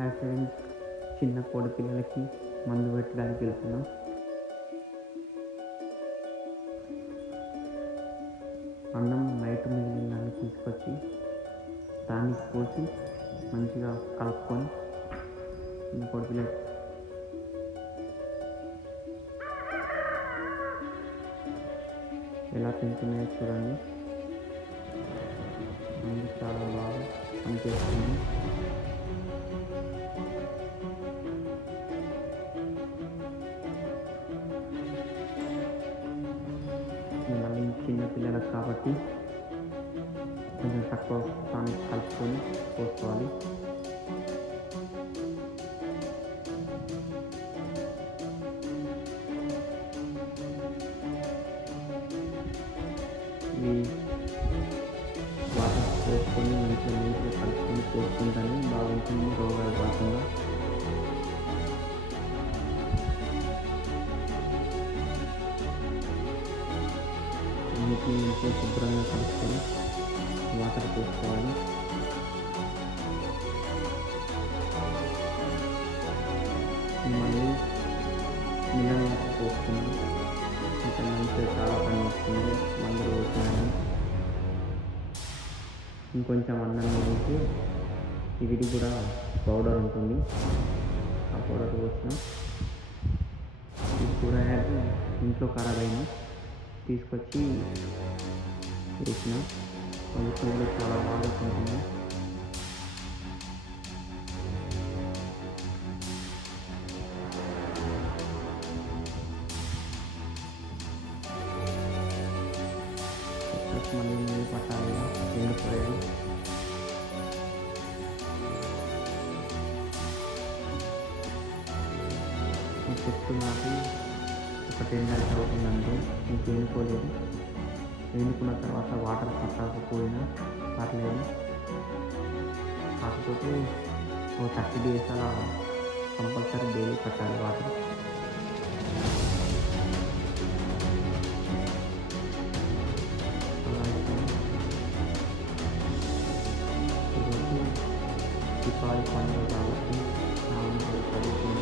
Hi friends చిన్న కోడి పిల్లలకి మందు పెట్టడానికి వెళ్తున్నాం. అన్నం నైట్ మిగిలిన దాన్ని తీసుకొచ్చి దానికి పోసి మంచిగా కలుపుకొని చిన్న కోడి పిల్లలకి ఎలా తింటున్నాయో చూడండి. చాలా బాగా పనిచేస్తుంది. చిన్న పిల్లలకు కాబట్టి కొంచెం తక్కువ పానీ కలుపుకొని పోసుకోవాలి. ఇవి వాటర్ పోసుకొని మంచిగా నీట్గా కలుపుకొని పోసుకుంటానే బాగుంటుంది రోగాలు రాకుండా అన్నిటిని మంచిగా శుభ్రంగా కలుపుకొని వాటర్ పోసుకోవాలి. మళ్ళీ మినరల్ వాటర్ పోసుకున్నాం ఇంకా మంచిగా చాలా పని వస్తుంది మందులు పోతున్నాను ఇంకొంచెం అన్నం వేసి ఇది కూడా పౌడర్ ఉంటుంది. ఆ పౌడర్ పోసినాం. ఈ కూరగాయలు ఇంట్లో ఖరాబ్ అయినా తీసుకొచ్చి వేసిన వండుకునేది చాలా బాగా ఉంటుంది వచ్చేసి మళ్ళీ నీళ్ళు పట్టాలి ఎండిపోయాయి ఈ చెట్టు నాకు ఒక టెన్ డేస్ అవుతుందంటే తేలిపోలేదు. తేలికున్న తర్వాత వాటర్ కట్టకపోయినా పర్లేదు. కాకపోతే ఓ థర్టీ డేస్ అలా కంపల్సరీ డైలీ కట్టాలి వాటర్. దీపావళి పండుగ కాబట్టి చదువుకున్నాను